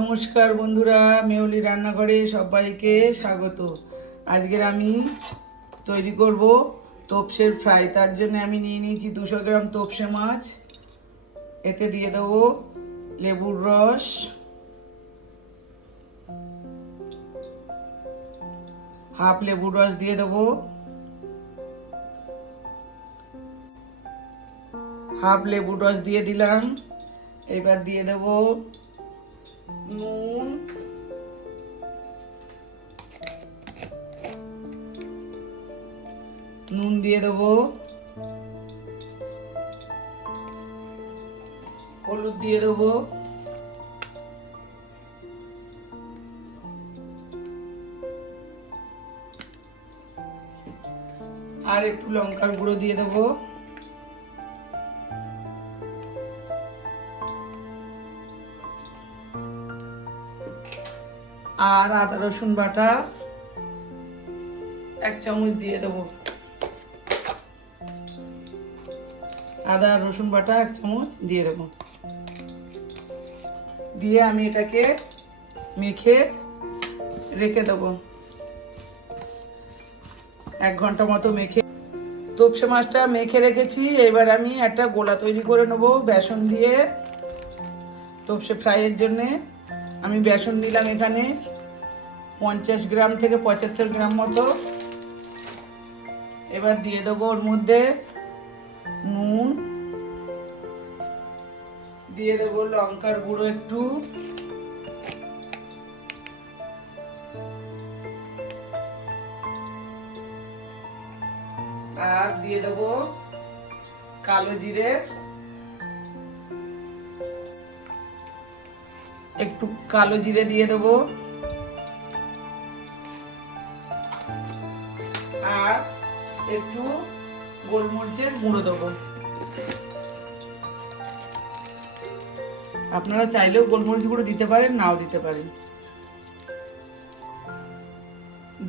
নমস্কার বন্ধুরা, মেহুলি রান্নাঘরে সবাইকে স্বাগত। আজকের আমি তৈরি করব তোপসের ফ্রাই। তার জন্য আমি নিয়ে নিয়েছি 200 গ্রাম তোপসে মাছ। এতে দিয়ে দেবো লেবুর রস, হাফ লেবুর রস দিয়ে দেবো, হাফ লেবুর রস দিয়ে দিলাম। এবার দিয়ে দেবো নুন, নুন দিয়ে দেবো, হলুদ দিয়ে দেবো, আর একটু লঙ্কার গুঁড়ো দিয়ে দেবো, আর আদা রসুন বাটা 1 চামচ দিয়ে দেবো। আদা রসুন বাটা 1 চামচ দিয়ে দেবো। দিয়ে আমি এটাকে মেখে রেখে দেবো 1 ঘন্টা মতো মেখে। তোপসে মাছটা মেখে রেখেছি। এবার আমি একটা গোলা তৈরি করে নেবো বেসন দিয়ে। তোপসে ফ্রাইয়ের জন্যে আমি বেসন নিলাম এখানে 50 গ্রাম থেকে 75 গ্রাম মতো। এবার দিয়ে দেবো ওর মধ্যে নুন, দিয়ে দেবো লঙ্কার গুঁড়ো একটু, আর দিয়ে দেবো কালো জিরে, একটু কালো জিরে দিয়ে দেবো, আর একটু গোলমরিচের গুঁড়ো দেবো। আপনারা চাইলেও গোলমরিচ গুঁড়ো দিতে পারেন, নাও দিতে পারেন।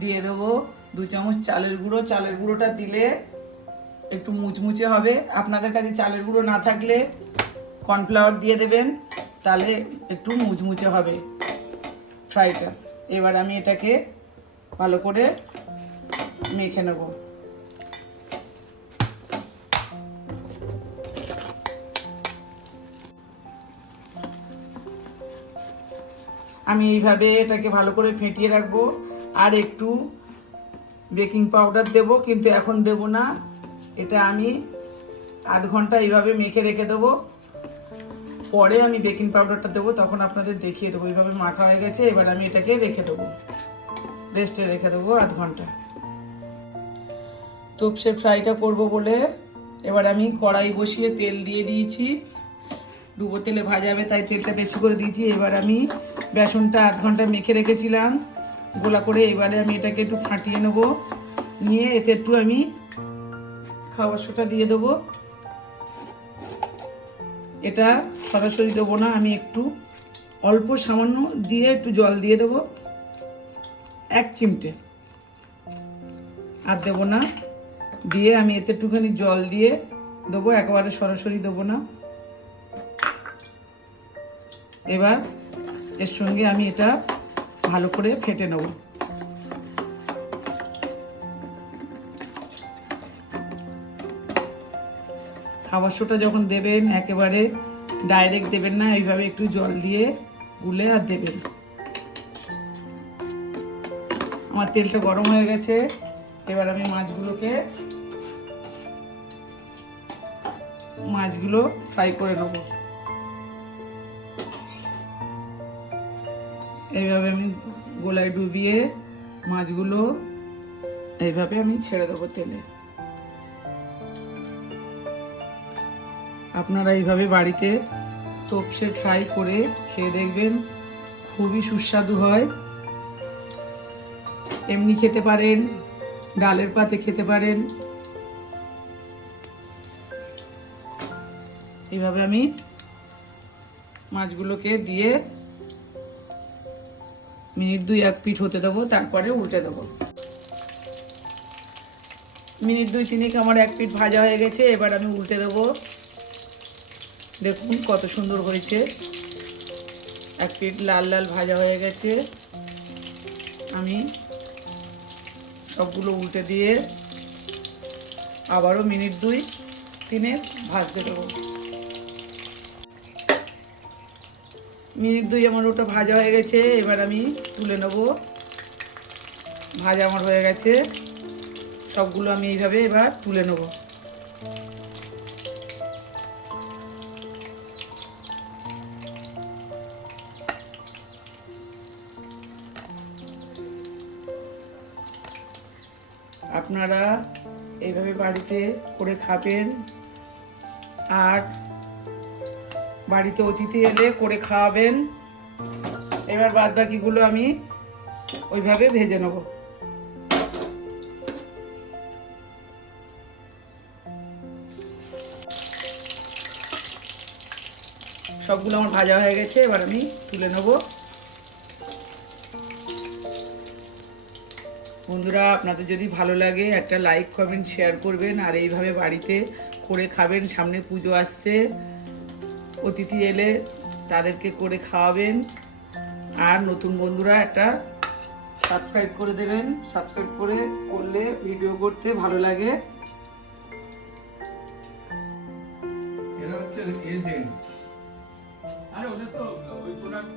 দিয়ে দেবো 2 চামচ চালের গুঁড়ো। চালের গুঁড়োটা দিলে একটু মুচমুচে হবে। আপনাদের কাছে চালের গুঁড়ো না থাকলে কর্নফ্লাওয়ার দিয়ে দেবেন, তাহলে একটু মুচমুচে হবে ফ্রাইটা। এবার আমি এটাকে ভালো করে মেখে নেব। আমি এইভাবে এটাকে ভালো করে ফেটিয়ে রাখবো। আর একটু বেকিং পাউডার দেব, কিন্তু এখন দেব না। এটা আমি আধ ঘন্টা এইভাবে মেখে রেখে দেবো। পরে আমি বেকিং পাউডারটা দেবো, তখন আপনাদের দেখিয়ে দেবো। এইভাবে মাখা হয়ে গেছে। এবার আমি এটাকে রেখে দেবো, রেস্টে রেখে দেবো আধ ঘন্টা। তোপসে ফ্রাইটা করব বলে এবার আমি কড়াই বসিয়ে তেল দিয়ে দিয়েছি। ডুবো তেলে ভাজাবে, তাই তেলটা বেশি করে দিয়েছি। এবার আমি বেসনটা আধ ঘন্টা মেখে রেখেছিলাম গোলা করে। এবারে আমি এটাকে একটু ফাটিয়ে নেব। নিয়ে এতে একটু আমি খাবার সোডা দিয়ে দেবো। এটা সরাসরি দেবো না, আমি একটু অল্প সামান্য দিয়ে একটু জল দিয়ে দেবো 1 চিমটে, আর দেবো না। দিয়ে আমি এতে একটুখানি জল দিয়ে দেবো, একেবারে সরাসরি দেবো না। এবার এর সঙ্গে আমি এটা ভালো করে ফেটে নেব। খাবার সোডা যখন দেবেন একেবারে ডাইরেক্ট দেবেন না, এইভাবে একটু জল দিয়ে গুলে আর দেবেন। আমার তেলটা গরম হয়ে গেছে। এবার আমি মাছগুলো ফ্রাই করে নেব। এইভাবে আমি গোলায় ডুবিয়ে মাছগুলো এইভাবে আমি ছেড়ে দেবো তেলে। আপনারা এইভাবে বাড়িতে তোপসে ফ্রাই করে খেয়ে দেখবেন, খুবই সুস্বাদু হয়। এমনি খেতে পারেন, ডালের পাতে খেতে পারেন। এইভাবে আমি মাছগুলোকে দিয়ে মিনিট 2-1 পিঠ হতে দেবো, তারপরে উল্টে দেবো। মিনিট 2-3 আমার 1 পিঠ ভাজা হয়ে গেছে। এবার আমি উল্টে দেবো। দেখুন কত সুন্দর হয়েছে। এক পিঠ লাল লাল ভাজা হয়ে গেছে। আমি সবগুলো উল্টে দিয়ে আবারও মিনিট 2-3 ভাজতে দেবো। মিনিট 2 আমার ওটা ভাজা হয়ে গেছে, এবার আমি তুলে নেব। ভাজা আমার হয়ে গেছে, সবগুলো আমি এইভাবে এবার তুলে নেব। আপনারা এইভাবে বাড়িতে করে খাবেন, আর বাড়িতে অতিথি এলে করে খাওয়াবেন। এবার বাদ বাকিগুলো আমি ওইভাবে ভেজে নেব। সবগুলো আমার ভাজা হয়ে গেছে, এবার আমি তুলে নেব। বন্ধুরা, আপনাদের যদি ভালো লাগে একটা লাইক কমেন্ট শেয়ার করবেন, আর এইভাবে বাড়িতে করে খাবেন। সামনে পুজো আসছে, অতিথি এলে তাদেরকে করে খাওয়াবেন। আর নতুন বন্ধুরা একটা সাবস্ক্রাইব করে দেবেন। সাবস্ক্রাইব করলে ভিডিও করতে ভালো লাগে। এরা হচ্ছে এজেন্ট। আরে ওদের তো ওই প্রোডাক্ট